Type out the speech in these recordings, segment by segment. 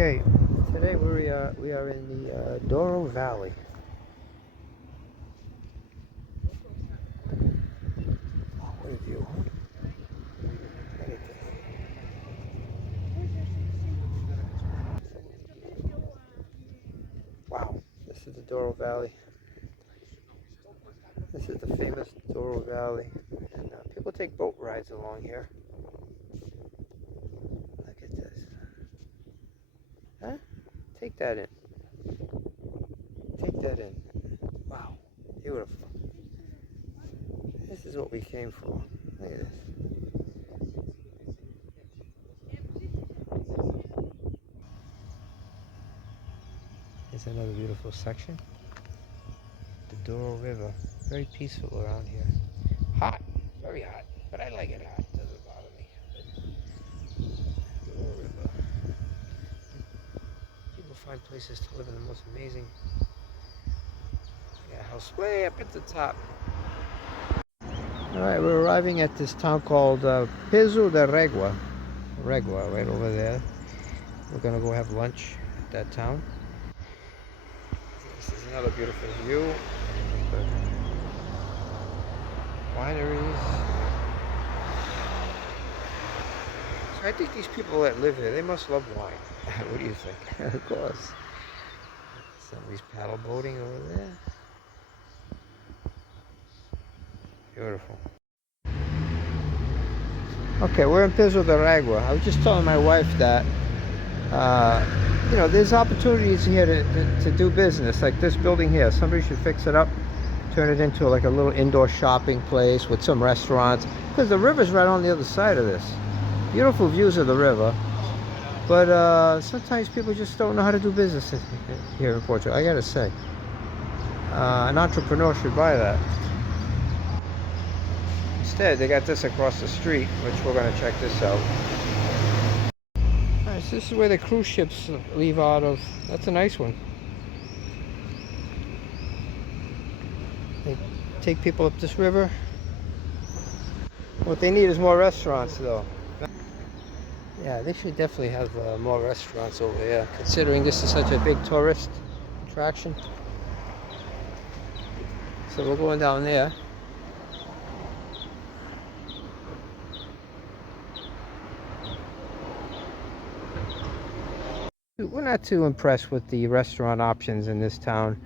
Okay, today we are in the Douro Valley. Oh, what a view! Look at this. Wow, this is the Douro Valley. This is the famous Douro Valley, and people take boat rides along here. Look at this. Huh? Take that in. Take that in. Wow, beautiful. This is what we came for. Look at this. It's another beautiful section. The Douro River. Very peaceful around here. Hot. Very hot. But I like it hot. It doesn't bother me. Douro River. People find places to live in the most amazing. I got a house way up at the top. Alright, we're arriving at this town called Peso da Regua. Regua, right over there. We're going to go have lunch at that town. This is another beautiful view. Wineries. So I think these people that live here, they must love wine. What do you think? Of course. Somebody's paddle boating over there. Beautiful. Okay, we're in Peso da Regua. I was just telling my wife that, you know, there's opportunities here to do business. Like this building here, somebody should fix it up, turn it into like a little indoor shopping place with some restaurants. Because the river's right on the other side of this. Beautiful views of the river. But sometimes people just don't know how to do business here in Portugal, I gotta say. An entrepreneur should buy that. Instead, they got this across the street, which we're going to check this out. Alright, so this is where the cruise ships leave out of. That's a nice one. They take people up this river. What they need is more restaurants, though. Yeah, they should definitely have more restaurants over here, considering this is such a big tourist attraction. So we're going down there. We're not too impressed with the restaurant options in this town.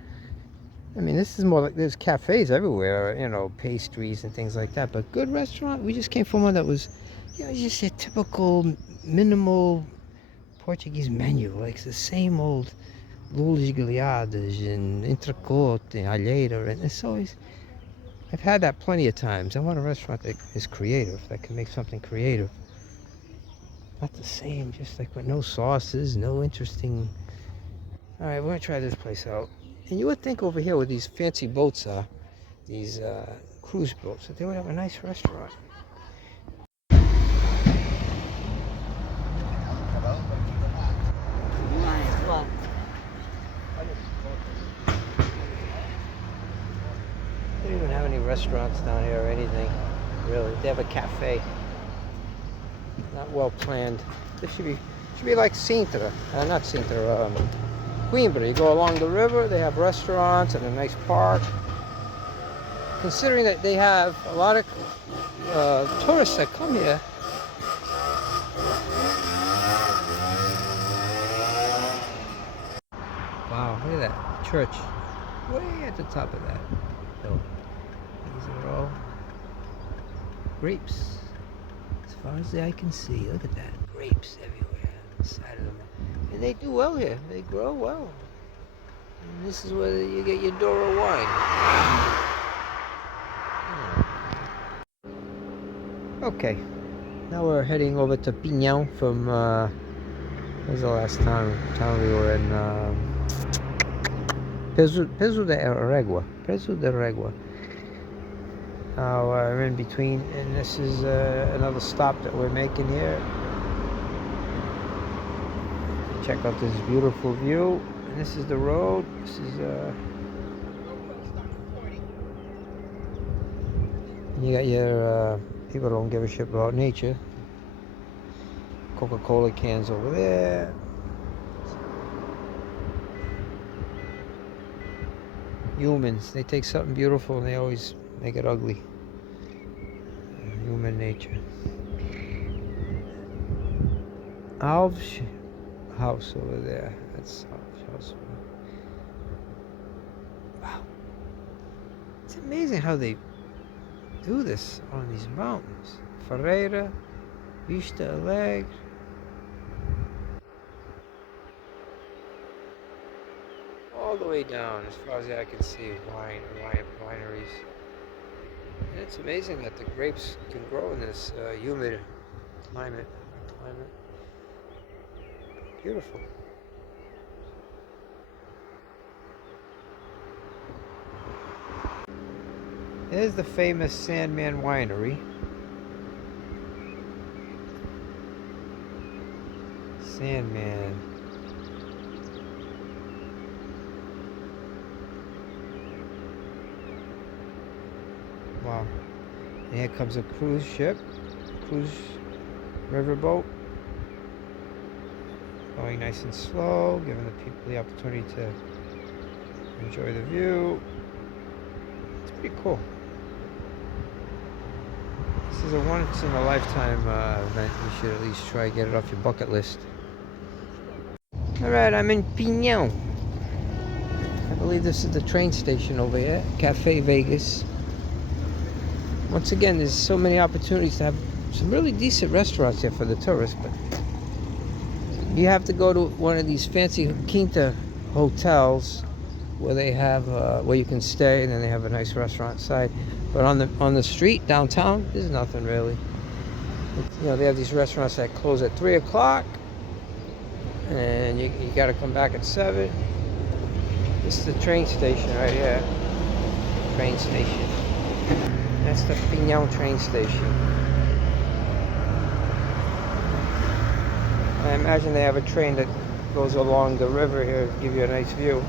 I mean, this is more like there's cafes everywhere, you know, pastries and things like that. But good restaurant, we just came from one that was, you know, just a typical minimal Portuguese menu, like the same old lulas grelhadas and entrecote and alheira, and it's always. I've had that plenty of times. I want a restaurant that is creative, that can make something creative. Not the same, just like with no sauces, no interesting. All right, we're gonna try this place out. And you would think over here where these fancy boats are, these cruise boats, that they would have a nice restaurant. They don't even have any restaurants down here or anything, really. They have a cafe. Not well planned. This should be like Sintra, not Sintra, Coimbra. You go along the river, they have restaurants and a nice park. Considering that they have a lot of tourists that come here. Wow, look at that church, way at the top of that hill. These are all grapes. As far as the eye can see, look at that. Grapes everywhere on the side of them. And they do well here. They grow well. And this is where you get your Douro wine. Okay. Now we're heading over to Pinhao from, what was the last town we were in? Peso da Regua. Peso da Regua. We're in between, and this is another stop that we're making here. Check out this beautiful view. And this is the road. This is you got your people don't give a shit about nature. Coca-Cola cans over there. Humans, they take something beautiful and they always make it ugly. Human nature. Alv's house over there. That's Alv's house. Wow. It's amazing how they do this on these mountains. Ferreira, Vista Alegre. All the way down, as far as the eye can see, wineries. And it's amazing that the grapes can grow in this humid climate. Beautiful. There's the famous Sandman Winery. Sandman. Wow. And here comes a cruise riverboat. Going nice and slow, giving the people the opportunity to enjoy the view. It's pretty cool. This is a once-in-a-lifetime event. You should at least try to get it off your bucket list. Alright, I'm in Pinhao. I believe this is the train station over here, Cafe Vegas. Once again, there's so many opportunities to have some really decent restaurants here for the tourists, but you have to go to one of these fancy quinta hotels where they have where you can stay, and then they have a nice restaurant inside. But on the street downtown, there's nothing really. You know, they have these restaurants that close at 3 o'clock, and you got to come back at 7. This is the train station right here. Train station. That's the Pinhao train station. I imagine they have a train that goes along the river here to give you a nice view.